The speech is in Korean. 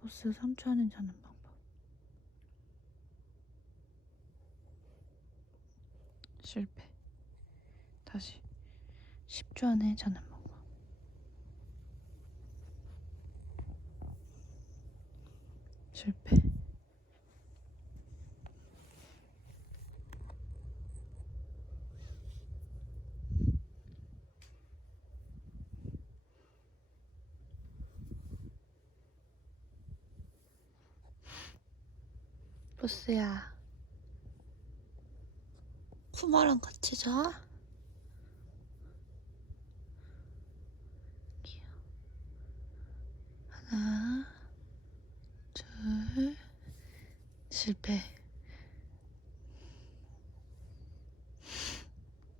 보스 3초 안에 자는 방법. 실패. 다시 10초 안에 자는 방법. 실패. 보스야, 쿠마랑 같이 자? 하나, 둘, 실패.